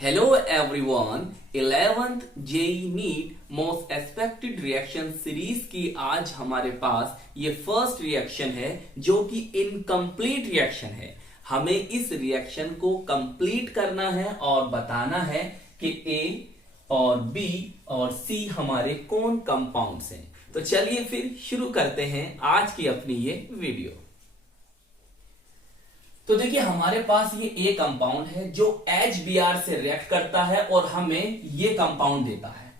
Hello everyone, 11th JEE NEET most expected reaction series की आज हमारे पास ये फर्स्ट रिएक्शन है जो कि इनकम्प्लीट रिएक्शन है। हमें इस रिएक्शन को कंप्लीट करना है और बताना है कि A और B और C हमारे कौन कंपाउंड्स हैं। तो चलिए फिर शुरू करते हैं आज की अपनी ये वीडियो। तो देखिए हमारे पास ये ए कंपाउंड है जो HBr से रिएक्ट करता है और हमें ये कंपाउंड देता है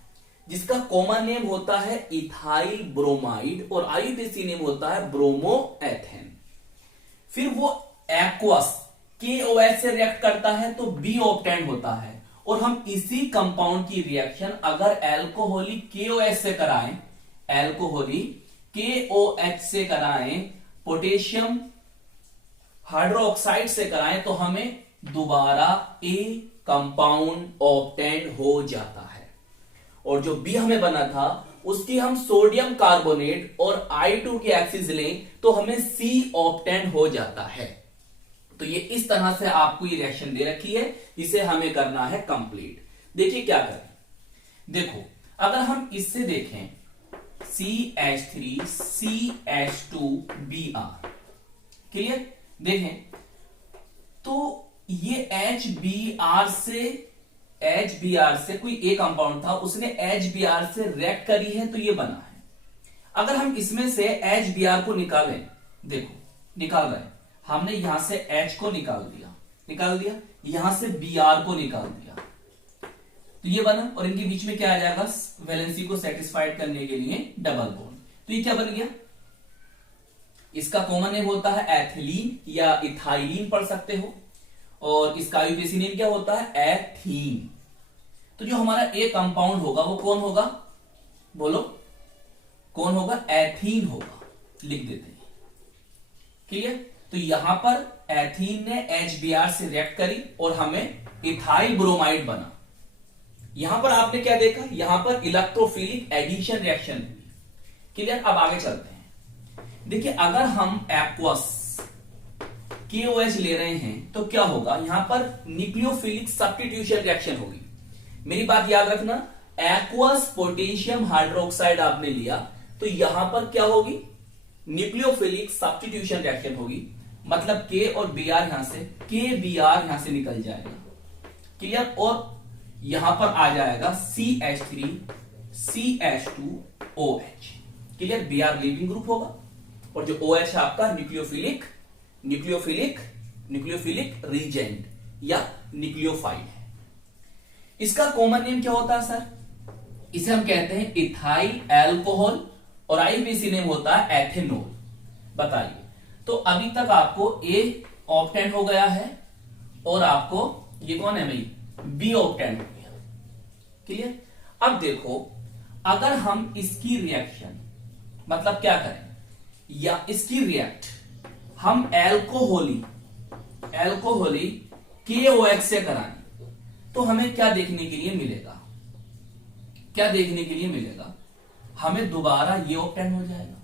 जिसका कॉमन नेम होता है इथाइल ब्रोमाइड और आईयूपीएसी नेम होता है ब्रोमोएथेन। फिर वो एक्वस KOH से रिएक्ट करता है तो बी ऑप्टेंड होता है और हम इसी कंपाउंड की रिएक्शन अगर एल्कोहलिक KOH से कराएं, एल्कोहलिक KOH से कराएं, पोटेशियम हाइड्रोक्साइड से कराएं तो हमें दोबारा ए कंपाउंड ऑब्टेंड हो जाता है। और जो बी हमें बना था उसकी हम सोडियम कार्बोनेट और I2 की एक्सिस लें तो हमें सी ऑब्टेंड हो जाता है। तो ये इस तरह से आपको ये रिएक्शन दे रखी है, इसे हमें करना है कंप्लीट। देखिए क्या करें, देखो अगर हम इससे देखें CH3 CH2Br, क्लियर। देखें तो ये HBr से कोई ए कंपाउंड था, उसने HBr से रिएक्ट करी है तो ये बना है। अगर हम इसमें से HBr को निकालें, देखो निकाल रहे हैं हमने, यहां से H को निकाल दिया, यहां से Br को निकाल दिया तो ये बना और इनके बीच में क्या आ जाएगा, वैलेंसी को सेटिस्फाइड करने के लिए डबल बॉन्ड। तो ये क्या बन गया, इसका कॉमन नेम होता है एथिलीन या इथाइलीन पढ़ सकते हो और इसका आईयूपीएसी नेम क्या होता है, एथीन। तो जो हमारा ए कंपाउंड होगा वो कौन होगा, बोलो कौन होगा, एथीन होगा, लिख देते हैं, क्लियर। तो यहां पर एथीन ने HBr से रिएक्ट करी और हमें इथाइल ब्रोमाइड बना। यहां पर आपने क्या देखा, यहां पर इलेक्ट्रोफिलिक एडिशन रिएक्शन, क्लियर। अब आगे चलते हैं। देखिए अगर हम एक्वस KOH ले रहे हैं तो क्या होगा, यहां पर न्यूक्लियोफिलिक सब्स्टिट्यूशन रिएक्शन होगी। मेरी बात याद रखना, एक्वस पोटेशियम हाइड्रोक्साइड आपने लिया तो यहां पर क्या होगी, न्यूक्लियोफिलिक सब्स्टिट्यूशन रिएक्शन होगी। मतलब K और Br यहां से, KBr यहां से निकल जाएगा, क्लियर। और यहां पर आ जाएगा CH3 CH2OH, clear. Br leaving group होगा और जो OH है आपका न्यूक्लियोफिलिक रीजेंट या न्यूक्लियोफाइल है। इसका कॉमन नेम क्या होता है सर, इसे हम कहते हैं इथाइल एल्कोहल और आईयूपीएसी नेम होता है एथेनॉल। बताइए, तो अभी तक आपको A ऑब्टेंड हो गया है और आपको ये कौन है भाई, B ऑब्टेंड हो गया, क्लियर। अब देखो अगर हम इसकी रिएक्शन मतलब क्या करें, या इसकी रिएक्ट हम एल्कोहली KOH से कराएं तो हमें क्या देखने के लिए मिलेगा, हमें दोबारा ये ऑब्टेंड हो जाएगा।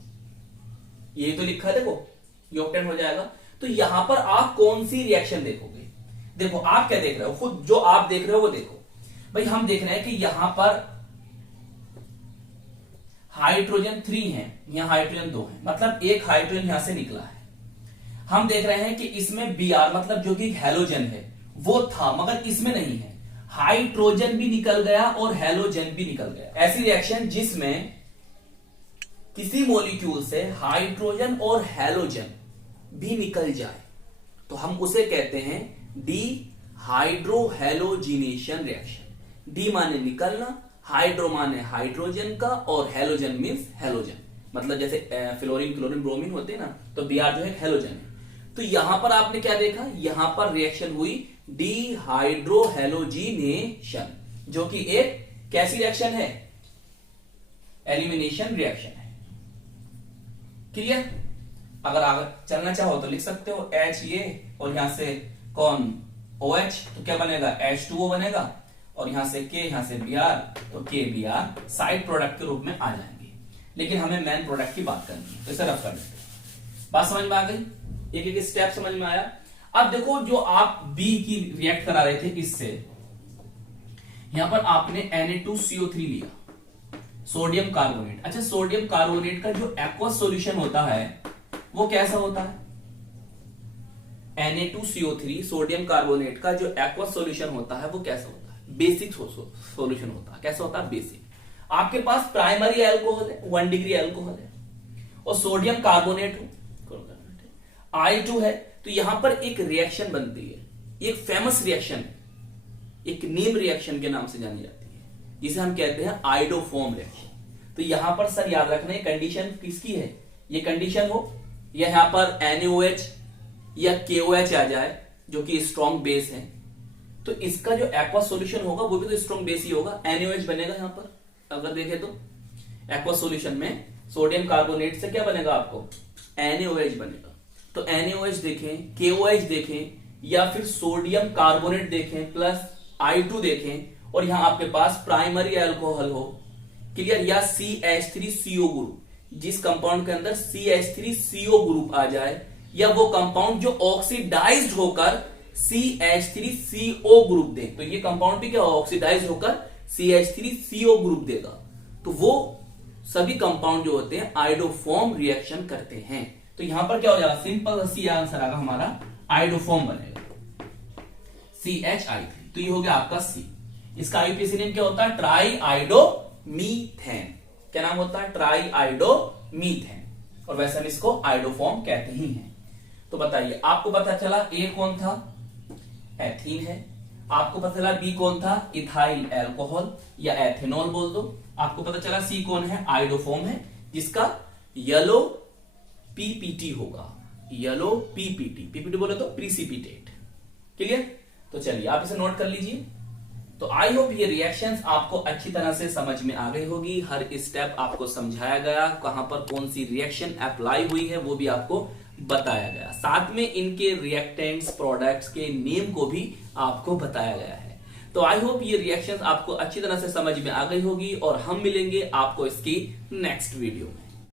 ये तो लिखा है देखो, ये ऑब्टेंड हो जाएगा। तो यहां पर आप कौन सी रिएक्शन देखोगे, देखो आप क्या देख रहे हो, खुद जो आप देख रहे हो वो देखो भाई। हम देख रहे हैं कि यहां पर हाइड्रोजन 3 है, यहां हाइड्रोजन 2 है, मतलब एक हाइड्रोजन यहां से निकला है। हम देख रहे हैं कि इसमें Br मतलब जो कि हैलोजन है वो था, मगर इसमें नहीं है। हाइड्रोजन भी निकल गया और हैलोजन भी निकल गया। ऐसी रिएक्शन जिसमें किसी मॉलिक्यूल से हाइड्रोजन और हैलोजन भी निकल जाए तो हम उसे कहते हैं डिहाइड्रोहैलोजिनेशन रिएक्शन। डी माने निकलना, हाइड्रो माने हाइड्रोजन का और हैलोजन मीन्स हैलोजन, मतलब जैसे फ्लोरीन क्लोरीन ब्रोमीन होते हैं ना, तो Br जो है हैलोजन है। तो यहां पर आपने क्या देखा, यहां पर रिएक्शन हुई डिहाइड्रोहैलोजिनेशन, जो कि एक कैसी रिएक्शन है, एलिमिनेशन रिएक्शन है, क्लियर। अगर आगे चलना चाहो तो लिख सकते हो H ये और यहां से कौन OH, तो क्या बनेगा, H2O बनेगा और यहां से K, यहां से Br, तो KBr साइड प्रोडक्ट के रूप में आ जाएंगे। लेकिन हमें मेन प्रोडक्ट की बात करनी है तो इसे रफ कर देते हैं। बात समझ में आ गई, एक एक स्टेप समझ में आया। अब देखो जो आप बी की रिएक्ट करा रहे थे इससे, यहां पर आपने Na2CO3 लिया, सोडियम कार्बोनेट। अच्छा, सोडियम कार्बोनेट का जो एक्वस सॉल्यूशन होता है वो कैसा होता है? Na2CO3 सोडियम कार्बोनेट का जो एक्वस सॉल्यूशन होता है वो कैसा होता है? बेसिक सॉल्यूशन होता है। कैसा होता है? बेसिक। आपके पास प्राइमरी अल्कोहल है, 1 डिग्री अल्कोहल है, और सोडियम कार्बोनेट I2 है, तो यहां पर एक रिएक्शन बनती है, एक फेमस रिएक्शन है, एक नीम रिएक्शन के नाम से जानी जाती है, जिसे हम कहते हैं आइडोफॉर्म रिएक्शन। तो यहां पर सर याद रखना है कंडीशन किसकी है? ये कंडीशन हो या यहां पर NaOH या KOH आ जाए जो कि स्ट्रॉन्ग बेस है, तो इसका जो एक्वस सॉल्यूशन होगा वो भी तो स्ट्रॉन्ग बेस ही होगा, NaOH बनेगा। यहां पर अगर देखें तो एक्वस सॉल्यूशन में सोडियम कार्बोनेट से क्या बनेगा आपको? NaOH बनेगा। तो NaOH देखें, KOH देखें, या फिर सोडियम कार्बोनेट देखें प्लस I2 देखें, और यहां आपके पास प्राइमरी अल्कोहल हो, क्लियर, या CH3CO ग्रुप, जिस कंपाउंड के अंदर CH3CO ग्रुप आ जाए, या वो कंपाउंड जो ऑक्सीडाइज्ड होकर CH3CO ग्रुप दे, तो ये कंपाउंड भी क्या ऑक्सीडाइज्ड होकर CH3CO ग्रुप देगा, तो वो सभी कंपाउंड जो होते हैं आइडोफॉर्म रिएक्शन करते हैं। तो यहां पर क्या हो जाएगा? सिंपल सी आंसर आएगा हमारा, आइडोफॉर्म बनेगा, CHI3। तो ये हो गया आपका C। इसका आईयूपीएसी नेम क्या होता है? Try आइडो methane. क्या नाम होता है? ट्राई आइडो मीथेन, और वैसे हम इसको आइडोफॉर्म कहते ही हैं। तो बताइए, आपको पता चला A कौन था? एथीन है। आपको पता चला B कौन था? इथाइल अल्कोहल या एथेनॉल बोल दो। आपको पता चला C कौन है? आइडोफॉर्म है, जिसका येलो PPT होगा, येलो PPT बोले तो प्रीसिपिटेट। क्लियर? तो चलिए आप इसे नोट कर लीजिए। तो आई होप ये रिएक्शंस आपको अच्छी तरह से समझ में आ गई होगी, हर स्टेप आपको समझाया गया, कहां पर कौन सी रिएक्शन अप्लाई हुई है वो भी आपको बताया गया, साथ में इनके रिएक्टेंट्स प्रोडक्ट्स के नेम को भी आपको बताया गया है। तो आई होप ये रिएक्शंस आपको अच्छी तरह से समझ में आ गई होगी, और हम मिलेंगे आपको इसकी नेक्स्ट वीडियो में।